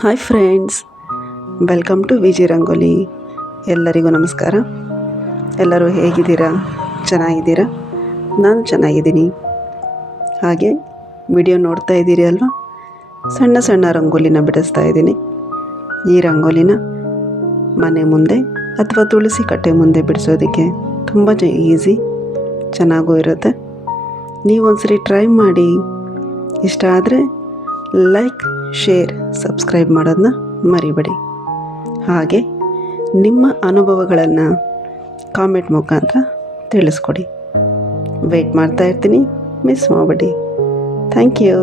Hi friends, welcome to Viji Rangoli. ಎಲ್ಲರಿಗೂ ನಮಸ್ಕಾರ. ಎಲ್ಲರೂ ಹೇಗಿದ್ದೀರಾ? ಚೆನ್ನಾಗಿದ್ದೀರಾ? ನಾನು ಚೆನ್ನಾಗಿದ್ದೀನಿ. ಹಾಗೆ ವಿಡಿಯೋ ನೋಡ್ತಾ ಇದ್ದೀರಿ ಅಲ್ವಾ? ಸಣ್ಣ ಸಣ್ಣ ರಂಗೋಲಿನ ಬಿಡಿಸ್ತಾ ಇದ್ದೀನಿ. ಈ ರಂಗೋಲಿನ ಮನೆ ಮುಂದೆ ಅಥವಾ ತುಳಸಿ ಕಟ್ಟೆ ಮುಂದೆ ಬಿಡಿಸೋದಕ್ಕೆ ತುಂಬ ಈಸಿ, ಚೆನ್ನಾಗೂ ಇರುತ್ತೆ. ನೀವು ಒಂದ್ಸರಿ ಟ್ರೈ ಮಾಡಿ. ಇಷ್ಟ ಆದರೆ ಲೈಕ್, ಶೇರ್, ಸಬ್ಸ್ಕ್ರೈಬ್ ಮಾಡೋದನ್ನ ಮರಿಬೇಡಿ. ಹಾಗೆ ನಿಮ್ಮ ಅನುಭವಗಳನ್ನು ಕಾಮೆಂಟ್ ಮುಖಾಂತರ ತಿಳಿಸ್ಕೊಡಿ. ವೆಯ್ಟ್ ಮಾಡ್ತಾ ಇರ್ತೀನಿ, ಮಿಸ್ ಮಾಡಬೇಡಿ. Thank you.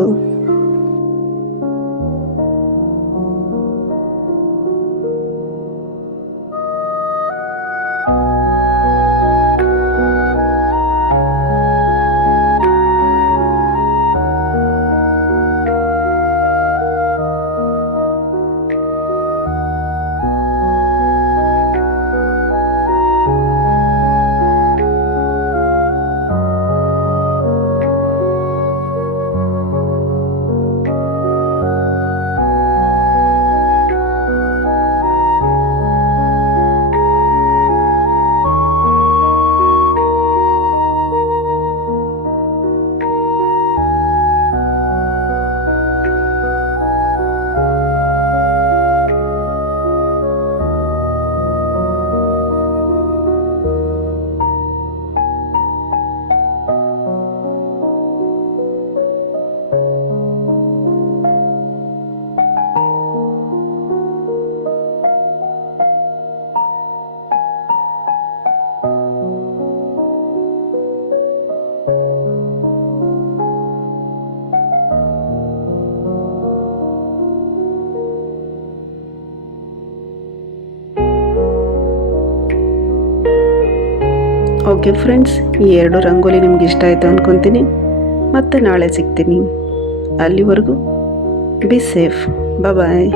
ಓಕೆ ಫ್ರೆಂಡ್ಸ್, ಈ 2 ರಂಗೋಲಿ ನಿಮ್ಗೆ ಇಷ್ಟ ಆಯಿತು ಅಂದ್ಕೊತೀನಿ. ಮತ್ತೆ ನಾಳೆ ಸಿಗ್ತೀನಿ. ಅಲ್ಲಿವರೆಗೂ ಬಿ ಸೇಫ್. ಬಾಯ್.